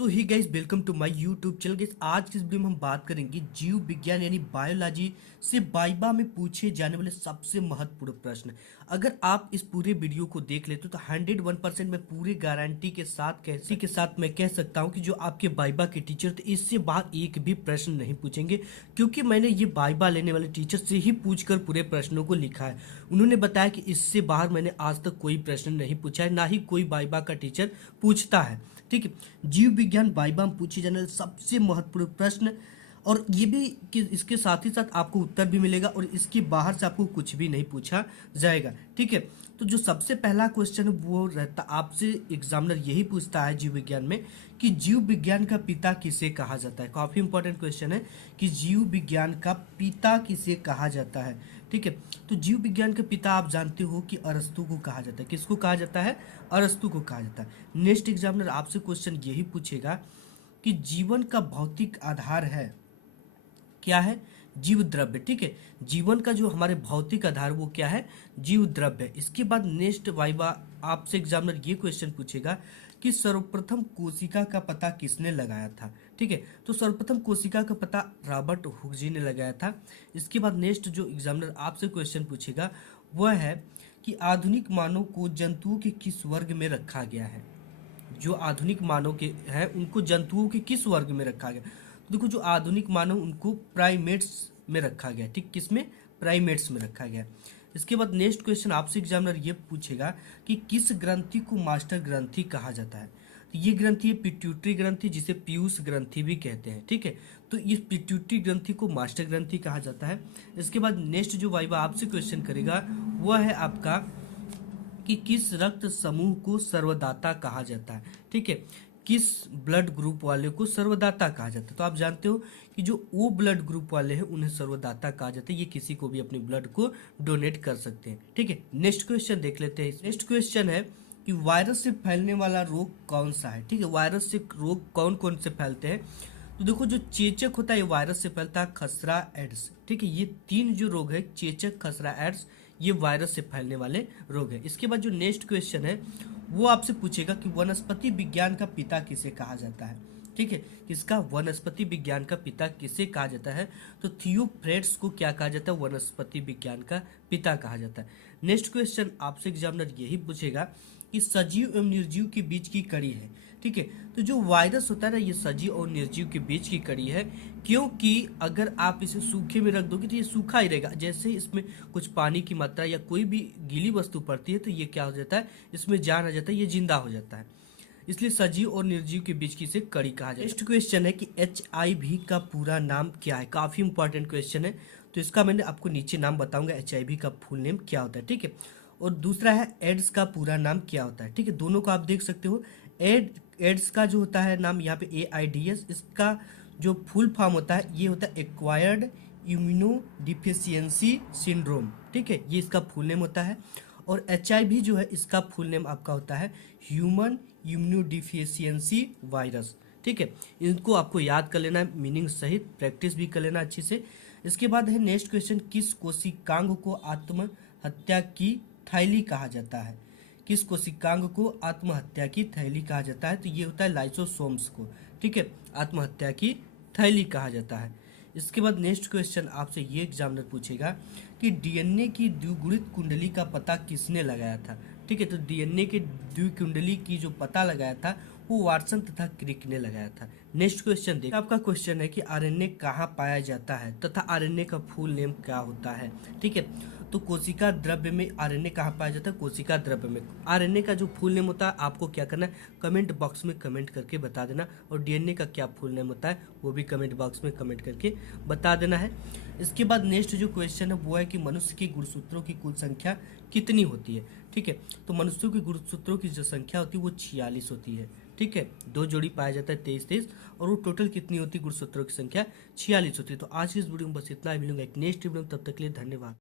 So hi guys welcome to my YouTube channel. Guys आज की इस वीडियो में हम बात करेंगे जीव विज्ञान यानी बायोलॉजी से वाइवा में पूछे जाने वाले सबसे महत्वपूर्ण प्रश्न। अगर आप इस पूरे वीडियो को देख लेते हो तो 101% मैं पूरी गारंटी के साथ मैं कह सकता हूं कि जो आपके वाइवा के टीचर थे इससे बाहर एक भी प्रश्न नहीं पूछेंगे, क्योंकि मैंने ये वाइवा लेने वाले टीचर से ही पूछकर पूरे प्रश्नों को लिखा है। उन्होंने बताया कि इससे बाहर मैंने आज तक कोई प्रश्न नहीं पूछा है, ना ही कोई वाइवा का टीचर पूछता है। ठीक है, जीव विज्ञान वाइवा में पूछे जाने वाले सबसे महत्वपूर्ण प्रश्न, और ये भी कि इसके साथ ही साथ आपको उत्तर भी मिलेगा और इसके बाहर से आपको कुछ भी नहीं पूछा जाएगा। ठीक है, तो जो सबसे पहला क्वेश्चन है वो रहता आपसे एग्जामिनर यही पूछता है जीव विज्ञान में कि जीव विज्ञान का पिता किसे कहा जाता है। काफी इंपॉर्टेंट क्वेश्चन है कि जीव विज्ञान का पिता किसे कहा जाता है। ठीक है, तो जीव विज्ञान के पिता आप जानते हो कि अरस्तु को कहा जाता है। किसको कहा जाता है? अरस्तु को कहा जाता है। नेक्स्ट एग्जामिनर आपसे क्वेश्चन यही पूछेगा कि जीवन का भौतिक आधार है क्या है? जीव द्रव्य। ठीक है, जीवन का जो हमारे भौतिक आधार वो क्या है? जीव द्रव्य। इसके बाद नेक्स्ट वाइवा आपसे एग्जामिनर ये क्वेश्चन पूछेगा कि सर्वप्रथम कोशिका का पता किसने लगाया था। ठीक है, तो सर्वप्रथम कोशिका का पता रॉबर्ट हुक जी ने लगाया था। इसके बाद नेक्स्ट जो एग्जामिनर आपसे क्वेश्चन पूछेगा वह है कि आधुनिक मानव को जंतुओं के किस वर्ग में रखा गया है। जो आधुनिक मानव के हैं उनको जंतुओं के किस वर्ग में रखा गया? तो देखो, जो आधुनिक मानव उनको प्राइमेट्स में रखा गया। ठीक, किसमें? प्राइमेट्स में रखा गया। इसके बाद नेक्स्ट क्वेश्चन आपसे एग्जामिनर ये पूछेगा कि किस ग्रंथि को मास्टर ग्रंथि कहा जाता है। तो ये ग्रंथि है पिट्यूटरी ग्रंथि, जिसे पीयूष ग्रंथि भी कहते हैं। ठीक है, तो इस पिट्यूटरी ग्रंथि को मास्टर ग्रंथि कहा जाता है। इसके बाद नेक्स्ट जो वाइवा आपसे क्वेश्चन करेगा वह है आपका कि किस रक्त समूह को सर्वदाता कहा जाता है। ठीक है, किस ब्लड ग्रुप वाले को सर्वदाता कहा जाता है। तो आप जानते हो कि जो ओ ब्लड ग्रुप वाले हैं उन्हें सर्वदाता कहा जाता है। ये किसी को भी अपने ब्लड को डोनेट कर सकते हैं। ठीक है, नेक्स्ट क्वेश्चन देख लेते हैं। नेक्स्ट क्वेश्चन है कि वायरस से फैलने वाला रोग कौन सा है। ठीक है, वायरस से रोग कौन कौन से फैलते हैं? तो देखो, जो चेचक होता है ये वायरस से फैलता है, खसरा, एड्स। ठीक है, ये तीन जो रोग है चेचक, खसरा, एड्स, ये वायरस से फैलने वाले रोग है। इसके बाद जो नेक्स्ट क्वेश्चन है वो आपसे पूछेगा कि वनस्पति विज्ञान का पिता किसे कहा जाता है। ठीक है, किसका? वनस्पति विज्ञान का पिता किसे कहा जाता है? तो थियोफ्रेट्स को क्या कहा जाता है? वनस्पति विज्ञान का पिता कहा जाता है। नेक्स्ट क्वेश्चन आपसे एग्जामिनर यही पूछेगा कि सजीव एवं निर्जीव के बीच की कड़ी है। ठीक है, तो जो वायरस होता है ना ये सजीव और निर्जीव के बीच की कड़ी है, क्योंकि अगर आप इसे सूखे में रख दोगे तो ये सूखा ही रहेगा। जैसे ही इसमें कुछ पानी की मात्रा या कोई भी गीली वस्तु पड़ती है तो ये क्या हो जाता है? इसमें जान आ जाता है, ये जिंदा हो जाता है। इसलिए सजीव और निर्जीव के बीच की इसे कड़ी कहा जाता है। नेक्स्ट क्वेश्चन है कि HIV का पूरा नाम क्या है। काफी इंपॉर्टेंट क्वेश्चन है, तो इसका मैंने आपको नीचे नाम बताऊंगा HIV का फुल नेम क्या होता है। ठीक है, और दूसरा है एड्स का पूरा नाम क्या होता है। ठीक है, दोनों को आप देख सकते हो। एड्स का जो होता है नाम यहाँ पे AIDS, इसका जो फुल फॉर्म होता है ये होता है एक्वायर्ड इम्यूनो डिफिशियंसी सिंड्रोम। ठीक है, ये इसका फुल नेम होता है। और HIV जो है इसका फुल नेम आपका होता है ह्यूमन इम्यूनो डिफिशियंसी वायरस। ठीक है, इनको आपको याद कर लेना है, मीनिंग सहित प्रैक्टिस भी कर लेना अच्छे से। इसके बाद है नेक्स्ट क्वेश्चन, किस कोशिकांग को आत्महत्या की थैली कहा जाता है। किस कोशिकांग को आत्महत्या की थैली कहा जाता है? तो ये होता है लाइसोसोम्स को। ठीक है, आत्महत्या की थैली कहा जाता है। इसके बाद नेक्स्ट क्वेश्चन आपसे ये एग्जामिनर पूछेगा कि DNA की द्विगुणित कुंडली का पता किसने लगाया था। ठीक है, तो DNA के द्विकुंडली की जो पता लगाया था वो वाटसन तथा क्रिक ने लगाया था। नेक्स्ट क्वेश्चन देखिए, आपका क्वेश्चन है कि RNA कहाँ पाया जाता है तथा RNA का फुल नेम क्या होता है। ठीक है, तो कोशिका द्रव्य में RNA कहाँ पाया जाता है? कोशिका द्रव्य में। RNA का जो फुल नेम होता है आपको क्या करना है? कमेंट बॉक्स में कमेंट करके बता देना। और DNA का क्या फुल नेम होता है वो भी कमेंट बॉक्स में कमेंट करके बता देना है। इसके बाद नेक्स्ट जो क्वेश्चन है वो है कि मनुष्य के गुणसूत्रों की कुल संख्या कितनी होती है। ठीक है, तो मनुष्यों के गुणसूत्रों की जो संख्या होती है वो 46 होती है। ठीक है, 2 जोड़ी पाया जाता है 23-23, और वो टोटल कितनी होती है? गुणसूत्रों की संख्या 46 होती है। तो आज की इस वीडियो में बस इतना ही। मिलूंगा एक नेक्स्ट वीडियो में, तब तक के लिए धन्यवाद।